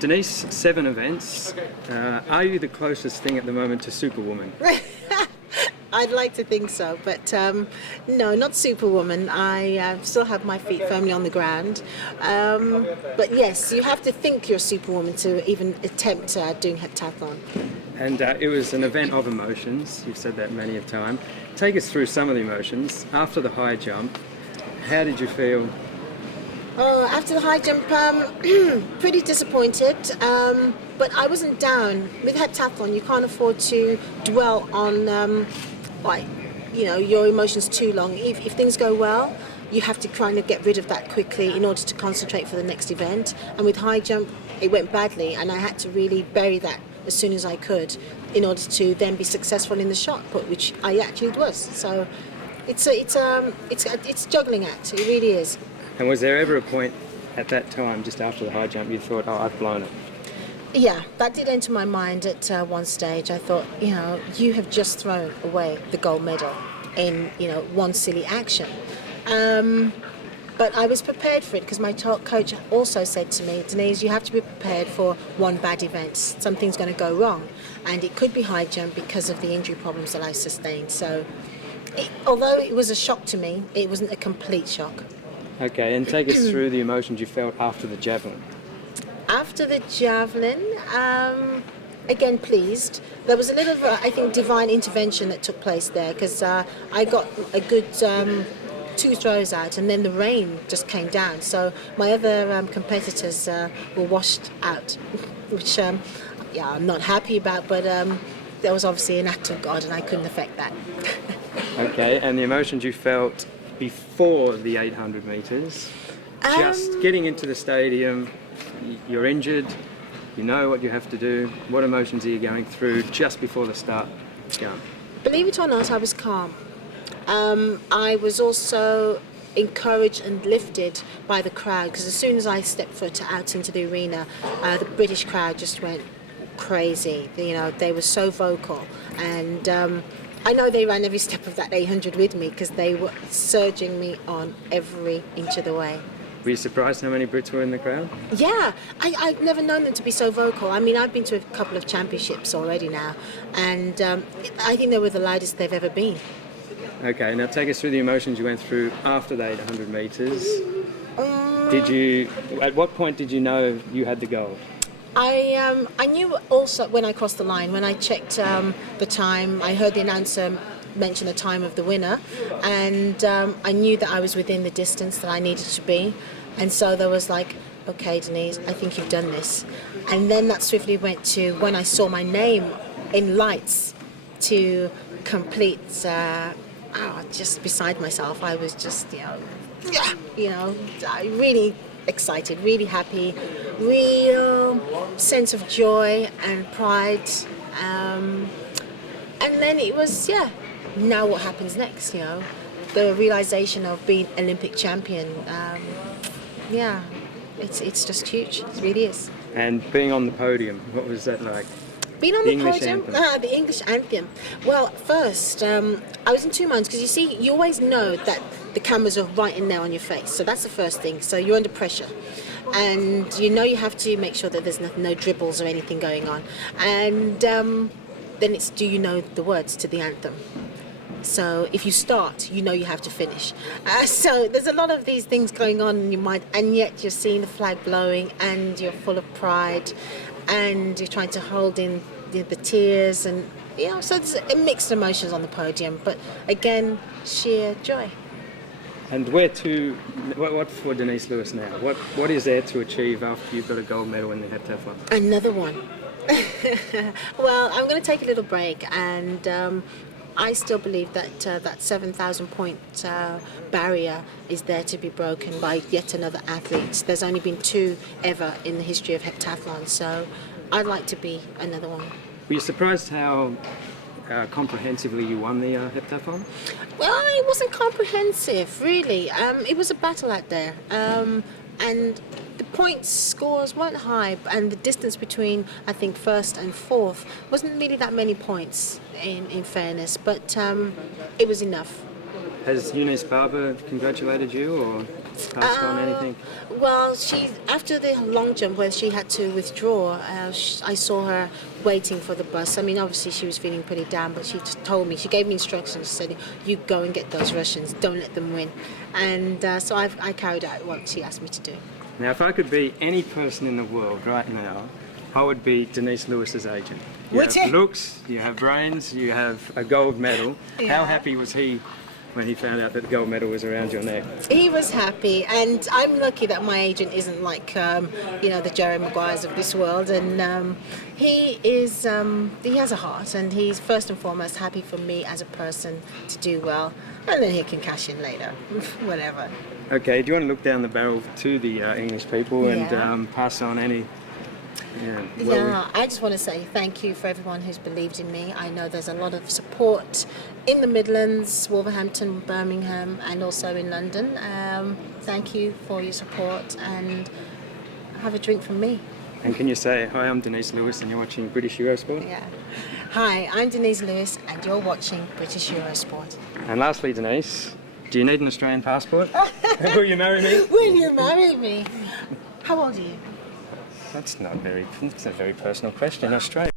Denise, 7 events. Are you the closest thing at the moment to Superwoman? I'd like to think so, but no, not Superwoman. I still have my feet firmly on the ground. But yes, you have to think you're Superwoman to even attempt doing heptathlon. And it was an event of emotions. You've said that many a time. Take us through some of the emotions. After the high jump, how did you feel? Oh, after the high jump, pretty disappointed. But I wasn't down. With heptathlon, you can't afford to dwell on your emotions too long. If things go well, you have to kind of get rid of that quickly in order to concentrate for the next event. And with high jump, it went badly, and I had to really bury that as soon as I could in order to then be successful in the shot put, which I actually was. So it's a juggling act. It really is. And was there ever a point at that time, just after the high jump, you thought, oh, I've blown it? Yeah, that did enter my mind at one stage. I thought, you have just thrown away the gold medal in, one silly action. But I was prepared for it because my coach also said to me, Denise, you have to be prepared for one bad event. Something's going to go wrong. And it could be high jump because of the injury problems that I sustained. So although it was a shock to me, it wasn't a complete shock. Okay, and take us through the emotions you felt after the javelin. After the javelin, again, pleased. There was a little, I think, divine intervention that took place there because I got a good 2 throws out, and then the rain just came down. So my other competitors were washed out, which I'm not happy about, but that was obviously an act of God, and I couldn't affect that. Okay, and the emotions you felt before the 800 metres, just getting into the stadium, you're injured, you know what you have to do. What emotions are you going through just before the start? Go. Believe it or not, I was calm. I was also encouraged and lifted by the crowd because as soon as I stepped foot out into the arena, the British crowd just went crazy. They were so vocal, and I know they ran every step of that 800 with me because they were surging me on every inch of the way. Were you surprised how many Brits were in the crowd? Yeah, I've never known them to be so vocal. I mean, I've been to a couple of championships already now, and I think they were the loudest they've ever been. Okay, now take us through the emotions you went through after the 800 metres. At what point did you know you had the gold? I knew also when I crossed the line, when I checked the time, I heard the announcer mention the time of the winner, and I knew that I was within the distance that I needed to be, and so there was like, okay, Denise, I think you've done this. And then that swiftly went to when I saw my name in lights to complete, just beside myself. I was just, really excited, really happy, real sense of joy and pride. And then it was, now what happens next, the realization of being Olympic champion. It's just huge, it really is. And being on the podium, what was that like? Being on the podium, the English anthem. Well, first, I was in 2 minds because you always know that the cameras are right in there on your face. So that's the first thing. So you're under pressure. And you have to make sure that there's no dribbles or anything going on. And then it's, do you know the words to the anthem? So if you start, you have to finish. So there's a lot of these things going on in your mind, and yet you're seeing the flag blowing and you're full of pride and you're trying to hold in the tears, and so there's mixed emotions on the podium, but again, sheer joy. And what for Denise Lewis now? What is there to achieve after you've got a gold medal in the heptathlon? Another one. Well, I'm going to take a little break, and I still believe that that 7,000 point barrier is there to be broken by yet another athlete. There's only been 2 ever in the history of heptathlon, so I'd like to be another one. Were you surprised how comprehensively you won the heptathlon? Well, it wasn't comprehensive, really. It was a battle out there. And the point scores weren't high, and the distance between, I think, first and fourth wasn't really that many points, in fairness, but it was enough. Has Eunice Barber congratulated you or passed on anything? Well, after the long jump where she had to withdraw, I saw her waiting for the bus. I mean, obviously she was feeling pretty down, but she just told me, she gave me instructions, she said, you go and get those Russians, don't let them win. And so I carried out what she asked me to do. Now, if I could be any person in the world right now, I would be Denise Lewis's agent. You have looks, you have brains, you have a gold medal. Yeah. How happy was he when he found out that the gold medal was around your neck? He was happy, and I'm lucky that my agent isn't like, the Jerry Maguires of this world, and he has a heart, and he's first and foremost happy for me as a person to do well, and then he can cash in later, whatever. Okay, do you want to look down the barrel to the English people and pass on any... I just want to say thank you for everyone who's believed in me. I know there's a lot of support in the Midlands, Wolverhampton, Birmingham, and also in London. Thank you for your support, and have a drink from me. And can you say, hi, I'm Denise Lewis and you're watching British Eurosport? Yeah. Hi, I'm Denise Lewis and you're watching British Eurosport. And lastly, Denise, do you need an Australian passport? Will you marry me? Will you marry me? How old are you? That's a very personal question. Australia.